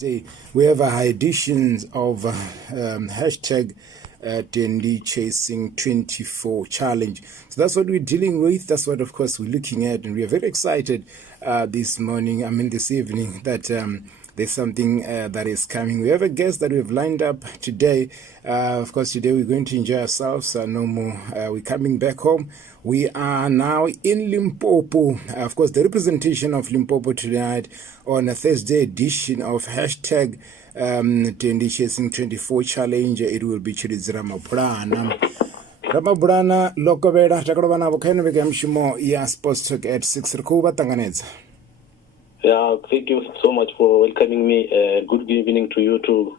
We have a edition of hashtag TND Chasing 24 Challenge. So that's what we're dealing with. That's what, of course, we're looking at. And we are very excited this evening, that there's something that is coming. We have a guest that we've lined up today. Of course, today we're going to enjoy ourselves. No more. We're coming back home. We are now in Limpopo. Of course, the representation of Limpopo tonight on a Thursday edition of hashtag TND Chasing 24 Challenge. It will be TSHILIDZI Ramabulana. Ramabulana, Lokobera, Takrobana, Vokano, Begamshimo, yeah, Sports Talk at 6 Rukuba Tanganets. Yeah, thank you so much for welcoming me. Good evening to you too.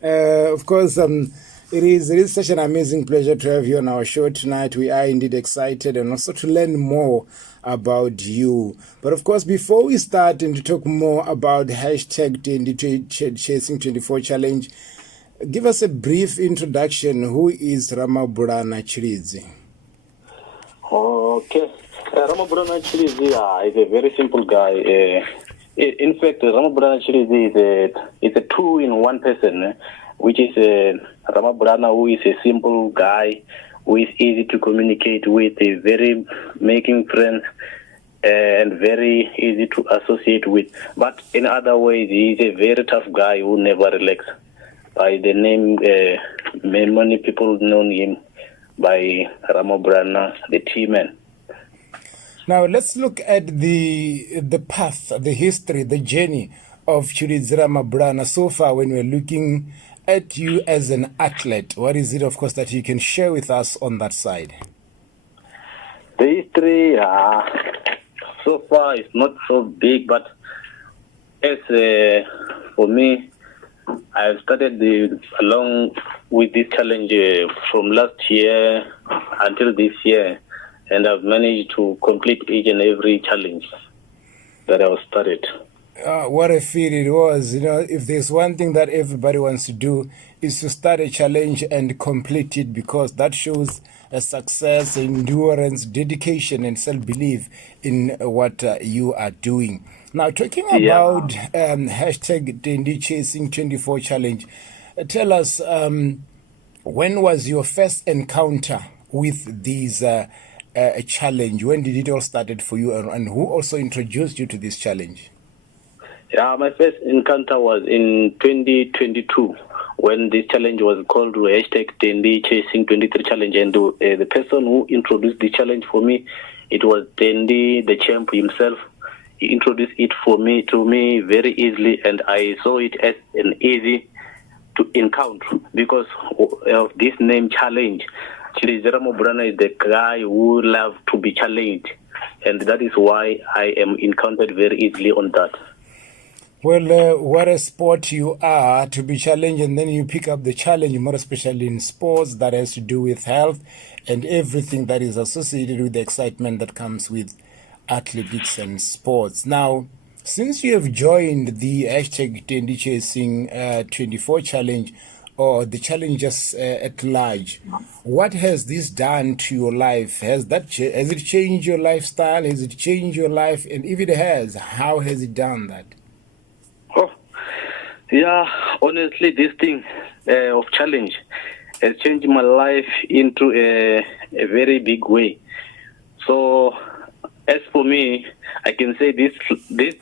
Of course, it is such an amazing pleasure to have you on our show tonight. We are indeed excited and also to learn more about you. But of course, before we start and to talk more about hashtag Chasing 24 Challenge, give us a brief introduction. Who is Ramabulana Chilidzi? Okay. Ramabulana Chilidzi is a very simple guy. In fact, Ramabulana Chilidzi is a two-in-one person, which is Ramabulana, who is a simple guy, who is easy to communicate with, very making friends, and very easy to associate with. But in other ways, he is a very tough guy who never relaxes. By the name, many people know him by Ramabulana, the T.MAN. Now, let's look at the path, the history, the journey of TSHILIDZI Ramabulana so far when we're looking at you as an athlete. What is it, of course, that you can share with us on that side? The history so far is not so big, but as for me, I've started along with this challenge from last year until this year. And I've managed to complete each and every challenge that I was started. What a feat it was. You know, if there's one thing that everybody wants to do is to start a challenge and complete it, because that shows a success, endurance, dedication, and self-belief in what you are doing. Now, talking about hashtag TND Chasing 24 Challenge, tell us, when was your first encounter with these a challenge? When did it all started for you, and who also introduced you to this challenge? Yeah, my first encounter was in 2022 when this challenge was called hashtag TND Chasing 23 Challenge, and the person who introduced the challenge for me, it was TND, the champ himself. He introduced it to me very easily, and I saw it as an easy to encounter because of this name challenge. TSHILIDZI Ramabulana is the guy who loves to be challenged, and that is why I am encountered very easily on that. Well, what a sport you are to be challenged, and then you pick up the challenge, more especially in sports that has to do with health and everything that is associated with the excitement that comes with athletics and sports. Now, since you have joined the hashtag TND Chasing 24 Challenge, or the challenges at large, what has this done to your life? Has it changed your lifestyle? Has it changed your life? And if it has, how has it done that? Oh, yeah, honestly, this thing of challenge has changed my life into a very big way. So, as for me, I can say this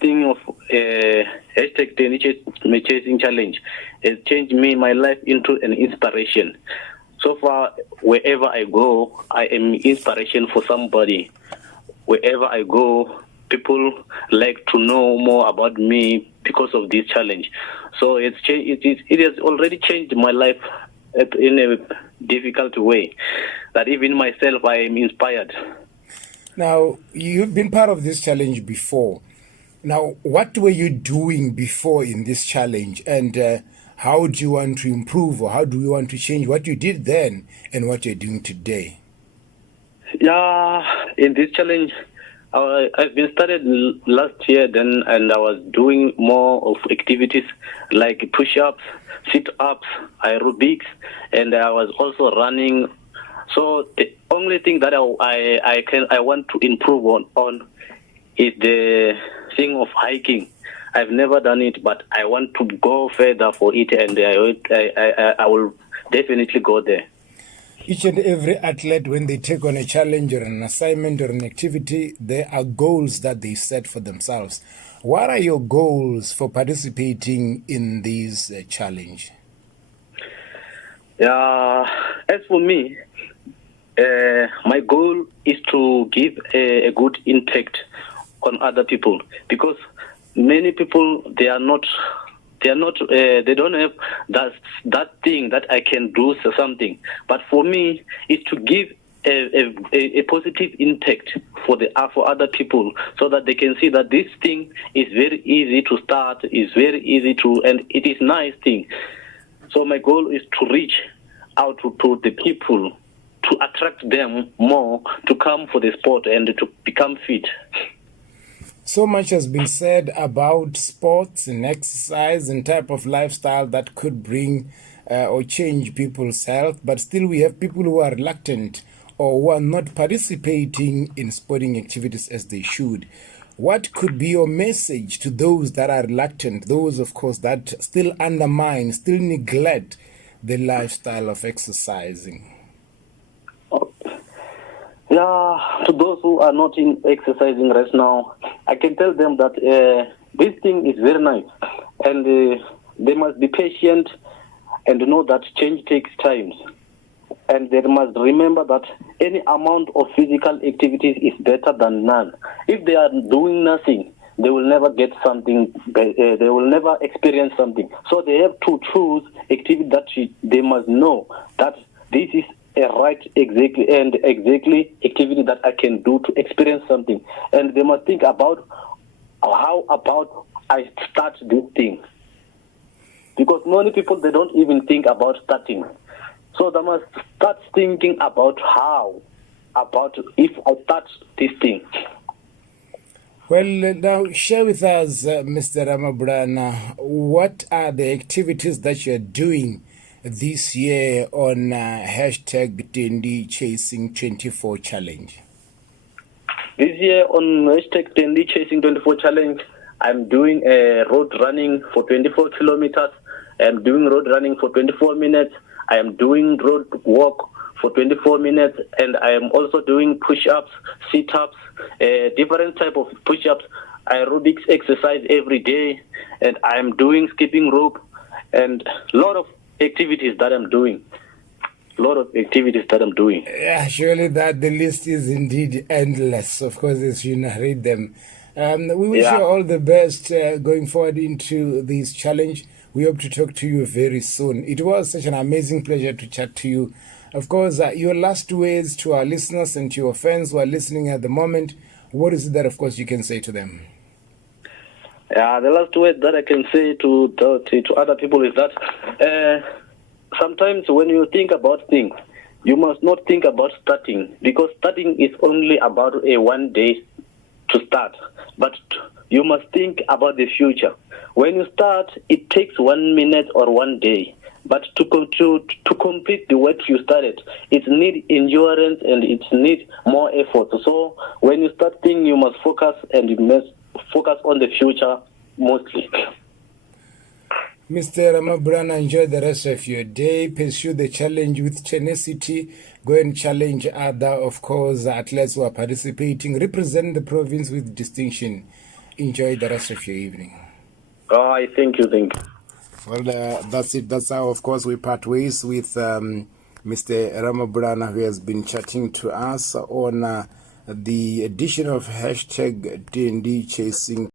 thing of hashtag TND Chasing Challenge has changed my life into an inspiration. So far, wherever I go, I am inspiration for somebody. Wherever I go, people like to know more about me because of this challenge. So it has already changed my life in a difficult way, that even myself I am inspired. Now, you've been part of this challenge before. Now, what were you doing before in this challenge, and how do you want to improve, or how do you want to change what you did then and what you're doing today? Yeah, in this challenge, I've been started last year then, and I was doing more of activities like push-ups, sit-ups, aerobics, and I was also running. So the only thing that I want to improve on is the thing of hiking. I've never done it, but I want to go further for it, and I will definitely go there. Each and every athlete, when they take on a challenge or an assignment or an activity, there are goals that they set for themselves. What are your goals for participating in this challenge? As for me, my goal is to give a good impact on other people, because many people they don't have that thing that I can do something. But for me, it's to give a positive impact for other people, so that they can see that this thing is very easy to start, is very easy to, and it is nice thing. So my goal is to reach out to the people, to attract them more to come for the sport and to become fit. So much has been said about sports and exercise and type of lifestyle that could bring or change people's health, but still we have people who are reluctant or who are not participating in sporting activities as they should. What could be your message to those that are reluctant, those, of course, that still undermine, still neglect the lifestyle of exercising? To those who are not in exercising right now, I can tell them that this thing is very nice, and they must be patient and know that change takes time. And they must remember that any amount of physical activities is better than none. If they are doing nothing, they will never get something, they will never experience something. So they have to choose activity that they must know that this is a right exactly activity that I can do to experience something. And they must think about how about I start this thing. Because many people, they don't even think about starting. So they must start thinking about if I start this thing. Well, now share with us, Mr. Ramabulana, what are the activities that you're doing this year on hashtag TND Chasing 24 Challenge? This year on hashtag TND Chasing 24 Challenge, I'm doing road running for 24 kilometers. I'm doing road running for 24 minutes. I am doing road walk for 24 minutes, and I am also doing push-ups, sit-ups, different type of push-ups, aerobics exercise every day, and I am doing skipping rope, and a lot of activities that I'm doing. Yeah, surely that the list is indeed endless, of course, as you narrate them. We wish you all the best going forward into this challenge. We hope to talk to you very soon. It was such an amazing pleasure to chat to you. Of course, your last words to our listeners and to your fans who are listening at the moment, what is it that, of course, you can say to them? The last word that I can say to other people is that sometimes when you think about things, you must not think about starting, because starting is only about a one day to start. But you must think about the future. When you start, it takes 1 minute or 1 day. But to complete the work you started, it needs endurance and it needs more effort. So when you start thinking, you must focus, and you must focus on the future mostly. Mr. Ramabulana, enjoy the rest of your day. Pursue the challenge with tenacity. Go and challenge other, of course, athletes who are participating. Represent the province with distinction. Enjoy the rest of your evening. Thank you. Well, that's it. That's how, of course, we part ways with Mr. Ramabulana, who has been chatting to us on the edition of hashtag TND Chasing